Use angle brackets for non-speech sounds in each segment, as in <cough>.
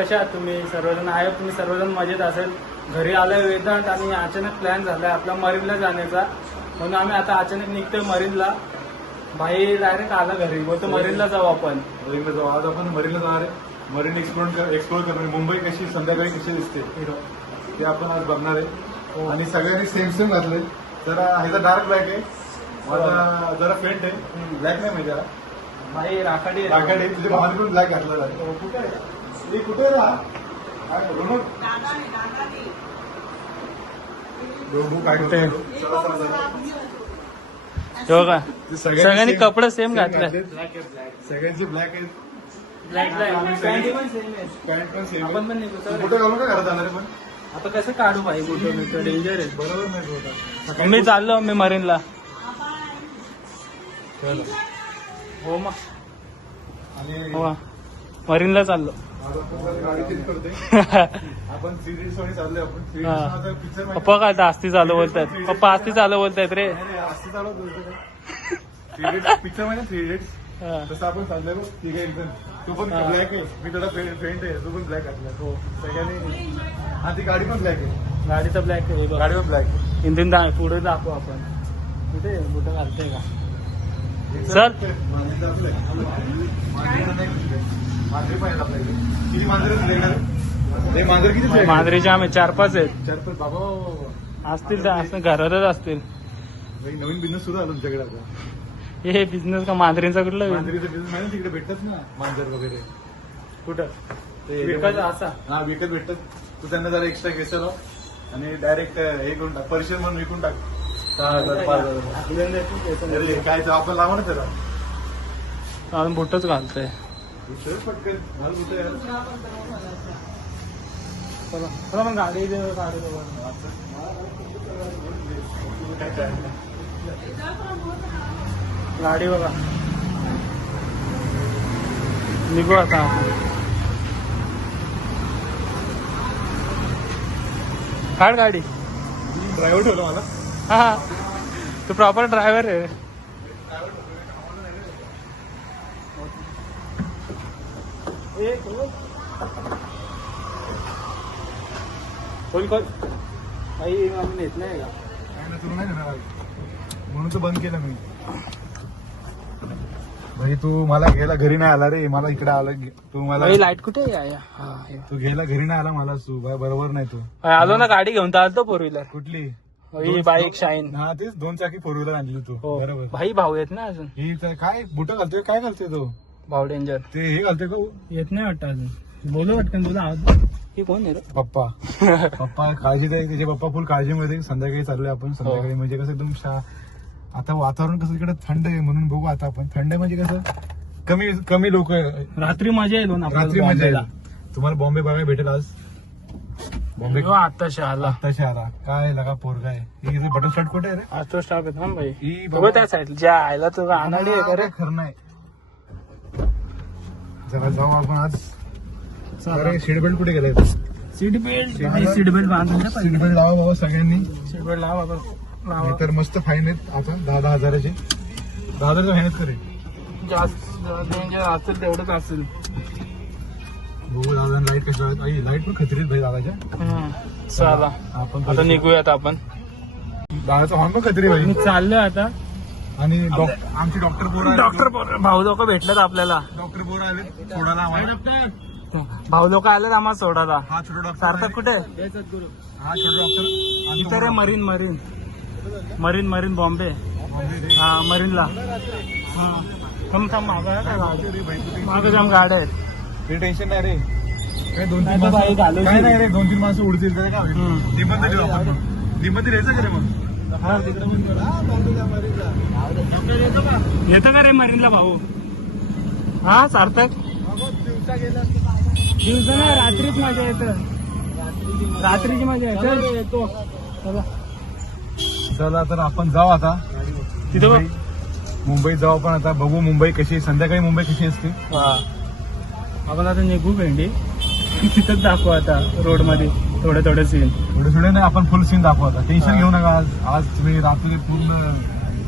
कशा आहात तुम्ही? सर्वजण आहे तुम्ही सर्वजण मजेत असेल. घरी आलोय वेदांत आणि अचानक प्लॅन झालाय आपला मरीनला जाण्याचा. म्हणून आम्ही आता अचानक निघतोय मरीनला. भाई डायरेक्ट आला घरी. बोलतो मरीनला जाऊ आपण. मरीनला जाऊ. आज आपण मरीनला जाणार आहे. मरीन एक्सप्लोर एक्सप्लोर करणार आहे. मुंबई कशी संध्याकाळी कशी दिसते? ते आपण आज बघणार आहे. आणि सगळ्यांनी सेम सेम घातले जरा ह्याचा डार्क ब्लॅक आहे. माझा जरा फेंट आहे. ब्लॅक नाही माहिती जरा. भाई राखाडी आहे. राखाडी आहे. तुझ्या भावाने पण ब्लॅक घातलेला आहे. हे कुठे आहे? काय कुठे? हो का? ते सगळ्यांनी कपडे सेम घातले. सगळ्यांचे ब्लॅक पॅन्ट पण सेम आपण पण. कुठे घालून काय जाणार पण? आता कसं काढू भाई कुठं बिटं डेंजर आहे. बरोबर नाही तो होता मी चाललो मी मरीनला. हो मग. हो. मरीनला चाललो. गाडी <laughs> पप्पा काय आस्ती चालू बोलतायत? पप्पा आस्ती चालू बोलतायत रे. असते चालवत पिक्चर माहिती थ्री इडियट्स हा. तसं आपण चाललोय बघ तिघे एकदम तू पण. ब्लॅक आहे. मी थोडा फ्रेंड आहे. तू पण ब्लॅक घातला हो. सगळ्यांनी हा ती गाडी पण ब्लॅक आहे. गाडीचा ब्लॅक आहे. गाडी पण ब्लॅक आहे. इंजिन पुढे दाखवू आपण. कुठे? कुठं घालतंय का? चल. मांजरी आपलं आहे. मांजरीचं नाही कुठे. मांजरी पाहिजे आपल्याकडे. किती मांजरी आहेत तुझ्याकडे? मांजर किती? मांजरीचे आम्ही चार पाच आहेत. चार पाच? बाबा. असतील तर असं घरातच असतील. भाई, नवीन बिझनेस सुरू झाला तुमच्याकडे आता. हे बिझनेस का मांजरीचा कुठला मांजरीचा बिझनेस माहिती तिकडे भेटतात ना मांजर वगैरे. कुठं? ते विकायचा असा. हा विकत भेटतात. तू त्यांना जरा एक्स्ट्रा केस लाव आणि डायरेक्ट हे करून टाक. पर्शियन म्हणून विकून टाक. सहा हजार पाच हजार अरे, काय ते आपण लावा ना त्याला. अजून बुटच घालतोय. उचल पटकन. घाल कुठे यार. चला चला मग गाडी दे, गाडी. गाडी बघा. निघू आता. काढ गाडी. ड्रायव्हर ठेवला मला. हा तू प्रॉपर ड्रायव्हर आहे. ए, खोल. खोल खोल काही आम्ही नेत नाही का? काय ना तुला नाही देणार आज. म्हणून तर बंद केलं मी. भाई तू मला घ्यायला घरी नाही आला रे. मला इकडे आला तू मला बाई लाइट कुठे आहे? या? हा. तू घ्यायला घरी नाही आला मला तू. बाय, बरोबर नाही तू. आलो ना गाडी घेऊन तर आलतो फोर व्हीलर कुठली? बाईक शाईन हा तेच दोन चाकी फोर व्हीलर आणली तू. हो. बरोबर. भाई भाऊ येत ना अजून. ही तर काय बुट घालतोय काय घालतोय तो? भाऊ डेंजर ते हे घालतोय का? हो? येत नाही वाटतं अजून. बोलू वाटतं तुला आवाज. ही कोण आहे रे? पप्पा. पप्पा काळजी द्या त्याचे पप्पा फुल काळजीमध्ये. संध्याकाळी चाललोय आपण. संध्याकाळी म्हणजे कसं एकदम शा आता वातावरण कसं इकडे थंड आहे म्हणून बघू आता आपण. थंड आहे म्हणजे कसं? कमी कमी लोक रात्री मजा येईल हो ना आपल्याला रात्री मजा येईल. बॉम्बेला. तुम्हाला बॉम्बे बघायला भेटेल आज. बॉम्बे हो, आत्ताशी आला आत्ताशी आला काय लगा पोरगा आहे. हे बटर शर्ट कुठे आहे रे? आज तो स्टॉप आहे थांब भाई. ही बघ त्या साईड ज्या आयला तुझा अनाडी आहे का रे? खरं नाही. जरा जाऊ आपण आज. अरे सीट बेल्ट कुठे गेले? सीट बेल्ट सीट बेल्ट बांधून बेल्ट लावा बाबा सगळ्यांनी. सीट बेल्ट लावा. हे तर मस्त फाईन आहेत. आता दहा दहा हजाराचे. दहा हजाराचे फाईन आहेत करे. जास्त डेंजर असेल तेवढंच असेल. बघू दादा लाइट कशी आहे. आई लाइट पण खतरीत भाई दादाच्या. चला. आपण आता निघूयात आपण. दादाचा हॉर्न पण खतरी भाई मी चाललोय आता. आणि आमचे डॉक्टर बोर डॉक्टर भाऊ लोक भेटलेत आपल्याला. डॉक्टर बोर आले सोडायला आम्हाला. भाऊ लोक आलेत आम्हाला सोडायला. हा छोटा डॉक्टर सार्थक कुठे? हा छोटा डॉक्टर. इथे रे marine marine. Marine marine Bombay. हा मरीनला. हम्म. थांब मागं आहे? मागं जाम गाड्या आहेत. ते टेन्शन नाही रे. काय दोन नाही तीन तर माणसं घालवशील. काय नाही रे दोन तीन माणसं उडतील काय काय होईल? हम्म. निबंध लिहू आपण. मग. निबंध लिहायचं का रे मग? हा. येतं का रे मरीनला भाऊ? हा सार्थक? दिवसा नाही रात्रीच मजा येतं रात्रीची मजा येते येतो. चला. चला तर आपण जाऊ आता. तिथं मुंबईत जाऊ आपण आता बघू मुंबई कशी. संध्याकाळी मुंबई कशी असते. हा. आपण आता निघू भेंडी. तिथंच दाखवू आता रोडमध्ये थोडे थोडे सीन थोडे थोडे नाही आपण फुल सीन दाखवू आता. टेन्शन घेऊ नका आज. आज तुम्ही रात्री पूर्ण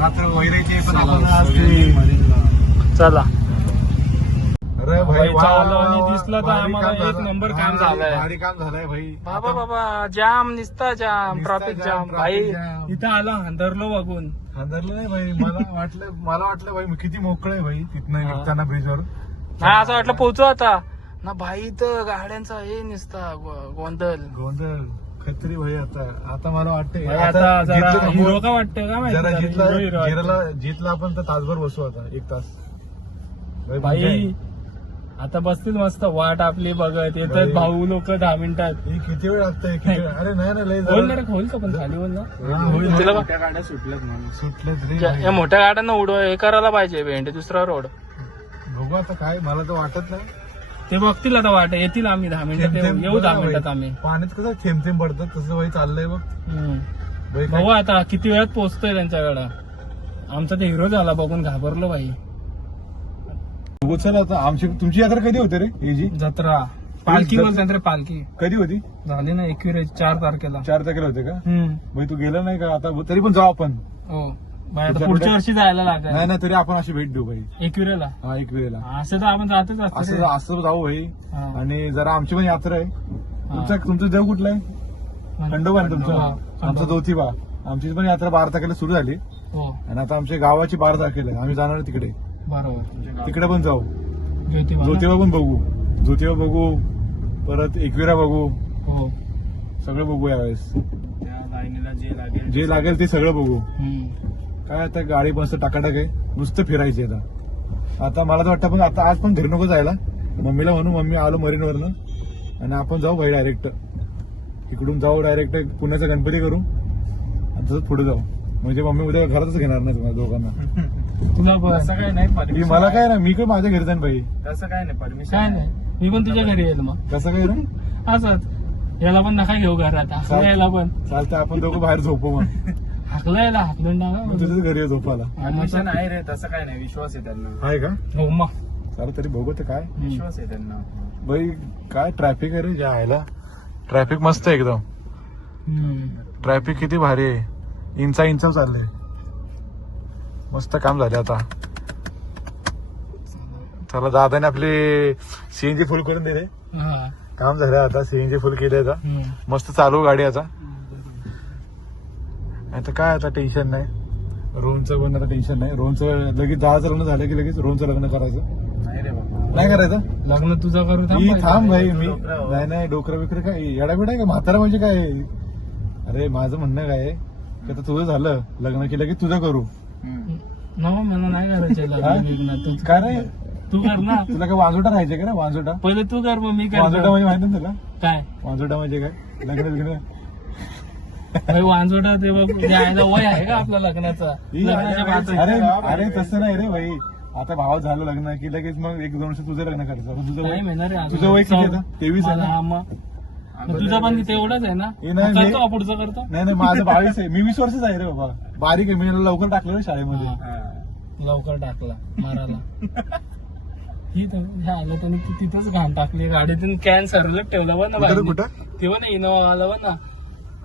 रात्र वैरायची पण आपण आज ते- चला. अरे भाई आणि दिसलं तर आम्हाला एक. नंबर काम झालंय. भारी काम झालंय भाई. बाबा बाबा जाम निसता जाम निस्ता ट्रॉफिक जाम, जाम. traffic भाई जाम. इथं आला हंदरलो बघून. खांदरलं नाही भाई मला <laughs> वाटलं मला वाटलं भाई मी किती मोकळं आहे भाई तिथनं हा. निघताना ब्रिजवर नाही असं वाटलं पोहोचू आता. ना भाई तर गाड्यांचा हे निसता गो- गोंधळ गोंधळ खत्री भाई आता आता मला वाटतंय भाई आता जरा जिथलं- हिरो का वाटतं का माहिती जरा जरा जिथला आपण तर तासभर बसू आता एक तास भाई, मजा आहे. भाई आता बसतील मस्त वाट आपली बघत येतात. भाऊ लोक दहा मिनिटात हे किती वेळ लागतंय किती वेळ? अरे नाही ना लय होईल ना रे होईल का पण खाली होईल ना हा, होईल. तिला बघ. गाड्या सुटल्यात म्हणून सुटलेच रे या भाई. या मोठ्या गाड्यांना उडव हे करायला पाहिजे भेंडे दुसरा रोड बघू आता काय मला तर वाटत नाही ते बघतील आता वाट येतील आम्ही दहा मिनिटात येऊ दहा मिनिटात. आम्ही. पाण्यात कसं थेंब थेंब पडतात तसं भाई चाललंय बघ. हम्म. काय- बघू आता किती वेळात पोहोचतोय त्यांच्याकडं? आमचा ते हिरो झाला बघून घाबरलो भाई बघू चल आता आमची तुमची यात्रा कधी होते रे ही जी जत्रा. पालखी बोलतात रे पालखी. कधी होती? झाली ना एकवीस चार तारखेला. चार तारखेला होते का? हम्म. तू गेला नाही का? आता तरी पण जाऊ आपण. हो. आता पुढच्या वर्षी जायला नाही लागेल ना तरी आपण अशी भेट देऊ भाई एकविरेला? हा एक वेळेला असं तर आपण जातच असतो असं रे. असं जाऊ भाई हा. आणि जरा आमची पण यात्रा आहे. तुमचं तुमचं देव कुठलं आहे? खंडोबा आहे तुमचं? हा, आमचा. ज्योतिबा आमची पण यात्रा बारा तारखेला सुरू झाली. हो. आणि आता आमच्या गावाची बारा तारखेला आहे. आम्ही जाणार आहे तिकडे. बरोबर. तिकडे पण जाऊ. ज्योतिबा ना? ज्योतिबा पण बघू. ज्योतिबा बघू. परत एकविरा बघू. हो. सगळं बघू यावेळेस. त्या लाईनीला जे लागेल जे लागेल ते सगळं बघू. हम्म. काय आता गाडी मस्त टाकाटाक आहे. नुसतं फिरायची आता. आता मला तर वाटतं पण आता आज पण घरी नको जायला. मम्मीला म्हणू मम्मी आलो मरीनवरनं. आणि आपण जाऊ भाई डायरेक्ट इकडून जाऊ डायरेक्ट पुण्याचा गणपती करू. आणि तसंच पुढे जाऊ. म्हणजे मम्मी उद्या घरातच घेणार नाही तुम्हाला दोघांना. तुला तसं काय नाही मला काय ना मी काय माझ्या घरी जाईन भाई तसं काय नाही परमिशन काय नाही. मी पण तुझ्या घरी येईल मग. कसं काय रे असंच. याला पण नका घेऊ घरात. याला पण. चालतं आपण दोघं बाहेर झोपू मग. <laughs> हाकला याला हाकलून मग तुझ्याच घरी आहे झोपायला. परमिशन आहे रे तसं काय नाही विश्वास आहे त्यांना. आहे का? हो मग चालेल तरी बघू तर काय. विश्वास आहे त्यांना. भाई काय ट्रॅफिक आहे रे जायला ट्रॅफिक मस्त आहे एकदम. हम्म. ट्रॅफिक किती भारी आहे. इंचा इंचा चाललंय. मस्त काम झाले आता. चला दादाने आपली सीएनजी फुल करून दिले. हा. काम झालं आता सीएनजी फुल केले आता. हम्म. मस्त चालू गाडी आता. आता काय आता टेन्शन नाही. रोहनचं पण आता टेन्शन नाही. रोहनचं लगेच दहाचं लग्न झालं की लगेच रोहनचं लग्न करायचं. नाही रे बाबा. नाही करायचं? लग्न तुझं करू मी थांब भाई मी. नाही नाही डोकरं बिकरं काय? येडाबिडा आहे का? म्हातारा म्हणजे काय? अरे माझं म्हणणं काय आहे? की आता तुझं झालं लग्न केलं की तुझं करू. न मला नाही करायचं हा? लग्न बिग्न. तू काय रे? तू कर ना. तुला काय वाजोटा राहायचे का रे? वाजोटा? पहिले तू कर मग मी वाजोटा म्हणजे माहिती ना तुला? काय? वाजोटा म्हणजे काय? लग्न बिग्न? भाई वांजोटा ते बघ द्यायला वय आहे का आपल्या लग्नाचा? लग्नाच्या पाच- अरे अरे तसं नाही रे भाई. आता भाव झालं लग्न की लगेच मग एक दोन वर्ष तुझं लग्न करायचं. तुझं नाही वय म्हणणार आहे अजून. तुझं वय किती आता? तेवीस आहे ना? हा तुझं पण तेवढंच आहे ना? हे नाही, मग करतो पुढचं करतो? नाही नाही माझं बावीस आहे. मी वीस वर्षच आहे रे बाबा. बारीक आहे. मी याला लवकर टाकलं रे शाळेमध्ये. हा. लवकर टाकला मारायला. ही तर हे आलं त्याने ती तिथंच घाण टाकली. गाडीतून कॅन सरलच ठेवला बघ ना कुठं रे, बाईने. कुठं? तेव्हा ना इनोवा आला बघ ना.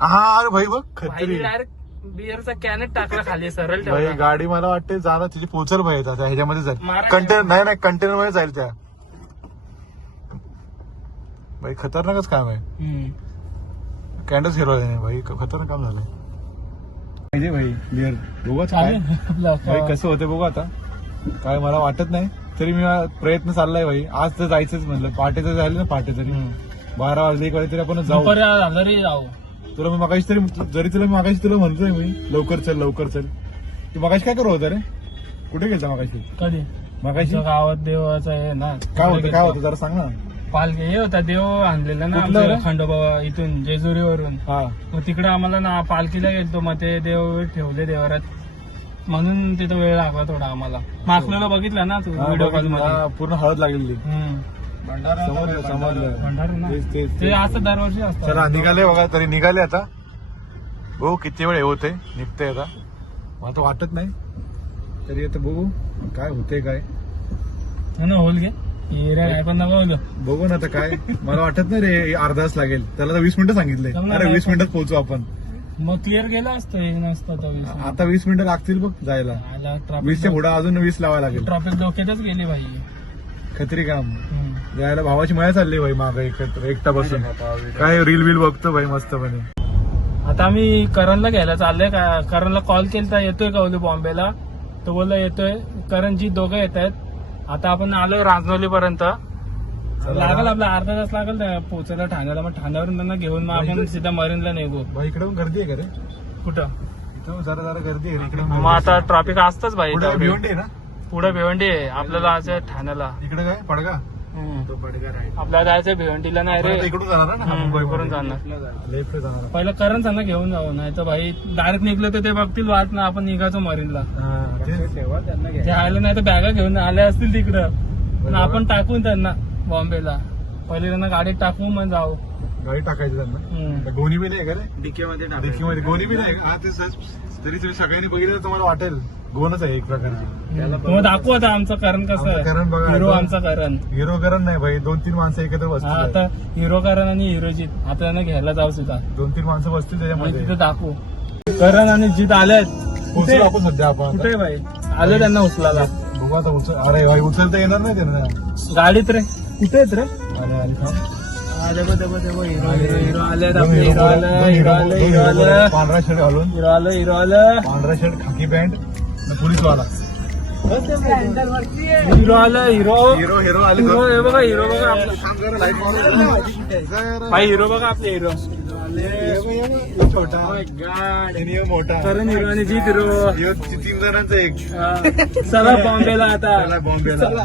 हा अरे भाई बघ. खत्री. डायरेक्ट बिअरचा कॅनच टाकला खाली सरळ भाई ठेवला गाडी मला वाटते जाणार तिची पोचल भाई आता ह्याच्यामध्ये जाईल. मारा. कंटेनर नाही नाही कंटेनरमध्ये जाईल त्या. भाई खतरनाकच काम आहे. हम्म. कॅन्डस हिरो आहे भाई खतरनाक काम झालंय. पाहिजे भाई बिअर बघू आता चालेल. <laughs> काय आपलं भाई कसं होते बघू आता. काय मला वाटत नाही तरी मी प्रयत्न चाललाय भाई. आज तर जायचंच म्हणलं. पहाटे तर झालं ना पहाटे तरी. बारा वाजले एक वाजले तरी आपण जाऊ. दुपारी जाऊ तुला मी मगाशी तरी जरी तुला मी मगाशी तुला म्हणतोय मी लवकर चल लवकर चल. तू मगाशी काय करू होता रे? कुठे गेलता मगाशी कधी? मगाशी तुमच्या गावात देवाचं आहे ना काय होतं काय होतं जरा सांग ना. पालखी हे होता देव आणलेला ना कुठलं? आमच्या रे? खंडोबा इथून जेजुरीवरून. हा. मग तिकडे आम्हाला ना पालखीला गेलतो मग ते देव ठेवले देवरात म्हणून तिथं वेळ लागला थोडा आम्हाला. मागलेला बघितला ना तू हा, व्हिडिओ कॉल बघितलं. मध्ये? हा, पूर्ण हळद लागलेली हम्म. समजलं समजलं तेच, तेच, ते तेच. असं दरवर्षी असतं. चला निघाले बघा तरी निघाले आता. हो किती वेळ होते निघते आता. मला तर वाटत नाही. तरी आता बघू काय होते काय. हो ना होल घे. एरिया पण नका होलं बघू ना आता काय. मला वाटत नाही रे अर्धा तास लागेल. त्याला तर वीस मिनिटं सांगितले. जमणार अरे नाही वीस. मिनिटात पोहोचू आपण. मग क्लिअर गेलं असतं हे नसतं तर वीस आता वीस मिनिटं लागतील बघ जायला. आला वीसच्या ट्रॉफिक पुढे अजून वीस लावायला लागेल. ट्रॉफिक डोक्यातच गेली भाई खत्री काम. जायला भावाची मया चालली भाई माग एकत्र एकटा बसून काय रील बिल बघतो भाई मस्तपणे. आता आम्ही करणला घ्यायला चाललोय का करणला कॉल केला येतोय का बोलू बॉम्बेला? तो बोलला येतोय. करणजी दोघं येत आहेत. आता आपण आलोय राजनोली पर्यंत लागल आपला अर्धा तास लागल त्या पोहोचायला ठाण्याला. मग ठाण्यावरून त्यांना घेऊन मग आपण सीधा मरीनला निघू. भाई इकडे गर्दी आहे का रे? कुठं? इथं जरा जरा गर्दी आहे. इकडे मग आता ट्रॉफिक असतच भाई. भिवंडी ना? पुढे भिवंडी आहे आपल्याला आज ठाण्याला. इकडे काय? पडगा? हम्म. तो पडगा राईट. आपल्याला जायचंय भिवंडीला नाही रे. इकडून जाणार ना? हम्म, मुंबई इकडून जाणार. लेफ्ट जाणार पहिलं करण त्यांना घेऊन जाऊ नाही तर भाई डायरेक्ट निघलं तर ते बघतील वाट ना आपण निघायचो मरीनला. हा, ते आले नाही तर बॅगा घेऊन आले असतील तिकडं. पण आपण टाकून त्यांना बॉम्बेला. पहिले त्यांना गाडीत टाकून मग जाऊ. गाडी टाकायची त्यांना. गोणी बी नाही का रे? डीके मध्ये डिक्की मध्ये गोणी बी नाही का? तरी तुम्ही सगळ्यांनी बघितलं तर तुम्हाला वाटेल. गोनच आहे एक प्रकारची. मग दाखवू आता आमचं करण आमचं कसं करण बघा. हिरो आमचा करण. हिरो करण नाही भाई दोन तीन माणसं एकत्र हा बसतील. आता हिरो करण आणि हिरोजीत. आता त्यांना घ्यायला जाऊ सुद्धा. दोन तीन माणसं बसतील मग त्याच्यामध्ये तिथे दाखवू. करण आणि जीत आलेत कुठे? आपण सध्या आपण कुठे भाई? आले त्यांना उचलायला. बघू आता उचल अरे भाई उचलता येणार नाही त्यांना. गाडीत रे. कुठे आहेत रे? अरे अरे थांब. अरे बघ बघ बघ हिरो हिरो हिरो आलेत दोन आपले हिरो हिरो- आलं हिरो हिरो आलं पांढरा शर्ट घालून. हिरो आलं हिरो आलं. पांढरा शर्ट खाकी पॅन्ट पोलीस वाला हिरो आलं हिरो. हिरो हिरो आले. हिरो हे बघा हिरो बघा आपला. भाई हिरो बघा आपले हिरो. छोटा. ह्यो मोठा. करण हिरो आणि जीत हिरो. तीन जणांचा एक. हा. चला बॉम्बेला आता. बॉम्बेला. चला.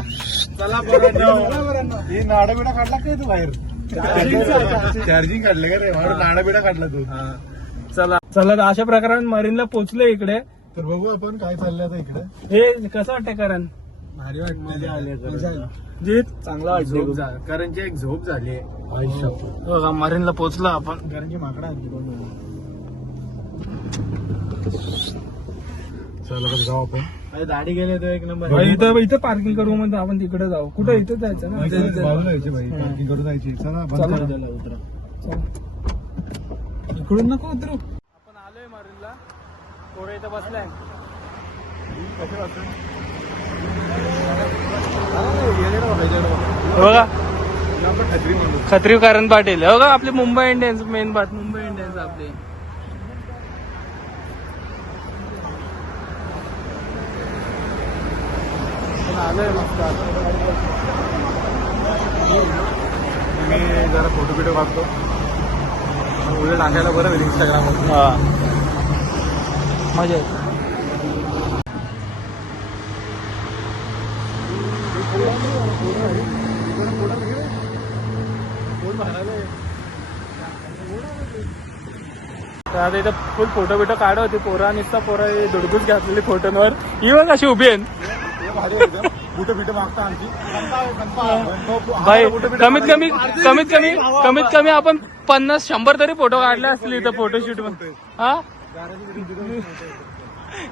ही नाडा बिडा काढला काय तू बाहेर? चार्जिंग काढले का? रे? नाडा बिडा काढला तू. चला. चला तर अशा प्रकारे मरीनला पोहोचलो इकडे. तर बघू आपण काय चाललंय आता इकडे. हे कसं वाटतंय करण? भारी वाटतं जीत? चांगला झोप वाटतं झा- कारणची एक झोप झाली बघा मरीनला पोहोचलो आपण. कारण की माकडा चला जाऊ आपण. दाढी गेले तो एक नंबर. भाई, इथं इथं पार्किंग करू म्हणतो आपण तिकडे जाऊ. कुठं इथं जायचं ना? बाजूला यायची भाई पार्किंग करून जायची. चला बंद चला. करा. चला. इकडून नको उतरू. आपण आलोय मरीनला पोरं इथं बसलाय. बघा. खत्री करण पाटील. हो का आपली मुंबई इंडियन्स मेन बात मुंबई इंडियन्स आपली. आलोय मस्त मी जरा फोटो बिटो काढतो. उद्या टाकायला बरं होईल इंस्टाग्रामवर हा. मजा येते तर आता इथं फुल फोटो बिटो काढ होती. पोरा नुसता पोरा दुडगुस घातलेली फोटोंवर ही अशी उभी आहे. मागता भाई कमीत कमी कमीत कमी कमीत कमी आपण पन्नास शंभर तरी फोटो काढले असतील इथं फोटोशूटमध्ये हा?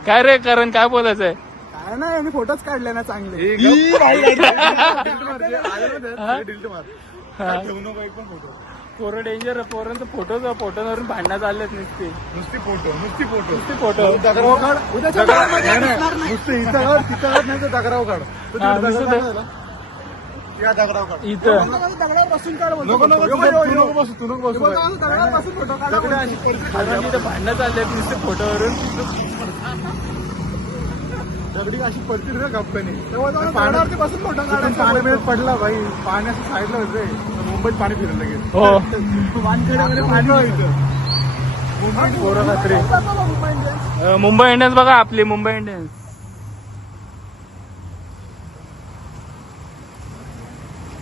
काय रे करण काय बोलायचंय? काय नाही आम्ही फोटोच काढले ना चांगले. <laughs> हा? डिल्ट मार. ठेवू नको एक पण फोटो पोरं डेंजर पोरांचं फोटो फोटोवरून भांडणं चाललेत नुसते. नुसती फोटो नुसती फोटो नुसते फोटो दगडाव काढ. नुसतं इथं काढ तिथं काढ नाही तर दगडाव काढ. तो तिकडे नुसतं दगडाव ते- काढ ना. या दगडाव काढ. इथं. बसून काढ नको नको तू नको- तू नको बसू तू नको बसू. फोटो इथं भांडणं चाललेत नुसते फोटोवरून दगडी अशी गप्प्याने पाण्यावरती बसून फोटो पडला भाई. पाण्याच्या साईडला होते. मुंबईत पाणी फिरलं लगेच. हो. वानखेड्यामध्ये पाणी व्हायचं मुंबई इंडियन्स बघा आपली मुंबई इंडियन्स.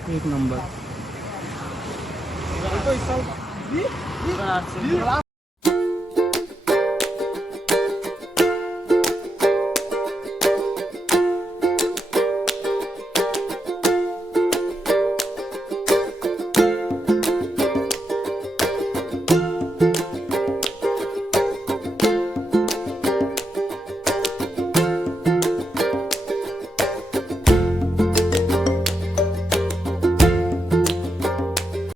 एक नंबर.